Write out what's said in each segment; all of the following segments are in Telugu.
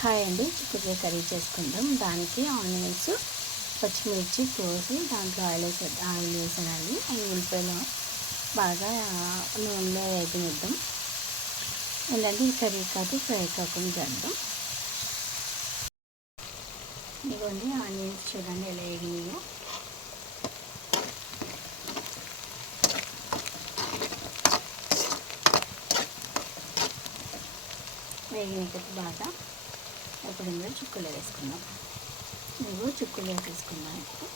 హాయ్ అండి, చిక్కుడుకాయ కర్రీ చేసుకుందాం. దానికి ఆనియన్స్, పచ్చిమిర్చి కోసి దాంట్లో ఆయిల్ వేసానండి. ఉల్లిపాయలు బాగా నూనెలో వేగనిద్దాం. ఏంటంటే ఈ కర్రీ కాదు, ఫ్రై కాకుండా చేద్దాం. ఇదిగోండి ఆనియన్స్ చూడండి ఎలా వేగినాయో. వేగిన బాగా ఇప్పుడు ఇందులో చిక్కులు వేసుకుందాం. నువ్వు చిక్కులు వేసేసుకుందాం. ఇప్పుడు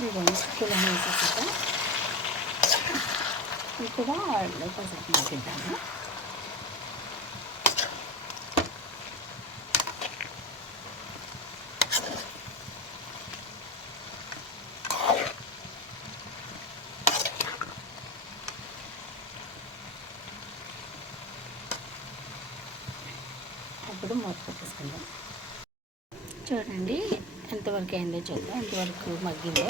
ఇదిగోండి చిక్కులు వేసేసాక ఇక్కడ కాసేపు మగ్గిద్దాము. అప్పుడు మూత పెట్టేసుకుందాం. చూడండి ఎంతవరకు అయిందో చూద్దాం, ఎంతవరకు మగ్గిందో.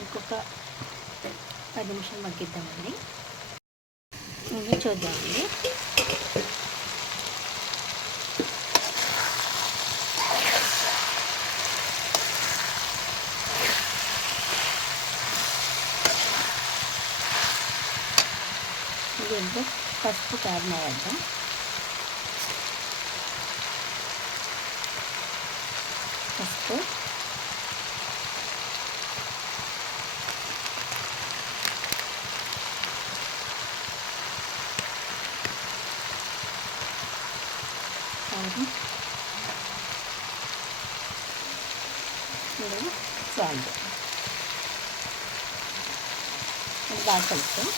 ఇంకొక 10 నిమిషాలు మగ్గిద్దామండి. ఇది చూద్దామండి. దీంట్లో పసుపు కారం వేద్దాం. పసుపు, కారం, సాల్ట్ బాగా కలుపుతాం.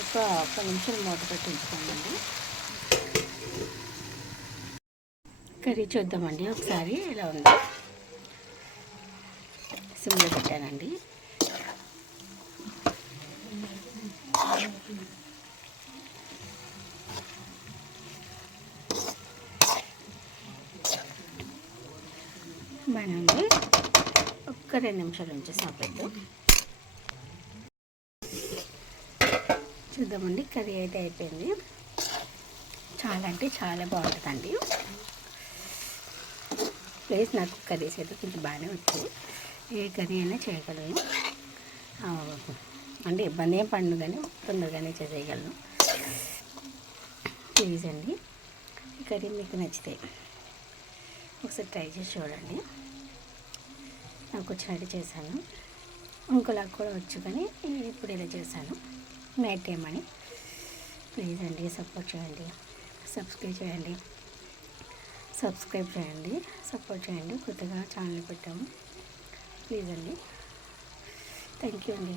ఒక 10 నిమిషాలు మూత పెట్టి ఉంచుతామండి. కర్రీ చూద్దామండి ఒకసారి ఎలా ఉంది. సిమ్లో పెట్టానండి. బాగానే ఉంది. ఒక్క 2 నిమిషాలు ఉంచి సాపేద్దాం. చూద్దామండి, కర్రీ అయితే అయిపోయింది. చాలా అంటే చాలా బాగుంటుందండి. ప్లీజ్ నాకు కర్రీస్ అయితే కొంచెం బాగానే వచ్చాయి. ఏ కర్రీ అయినా చేయగలను. అంటే ఇబ్బంది ఏం పడను, కానీ తొందరగానే చేసేయగలను. ప్లీజ్ అండి, ఈ కర్రీ మీకు నచ్చితే ఒకసారి ట్రై చేసి చూడండి. నాకు వచ్చినట్టు చేశాను. ఇంకోలాగా కూడా వచ్చు, కానీ ఇప్పుడు ఇలా చేశాను నైట్ టైం అని. ప్లీజ్ అండి సపోర్ట్ చేయండి, సబ్స్క్రైబ్ చేయండి, సపోర్ట్ చేయండి. కొత్తగా ఛానల్ పెట్టాము. ప్లీజ్ అండి, థ్యాంక్ యూ అండి.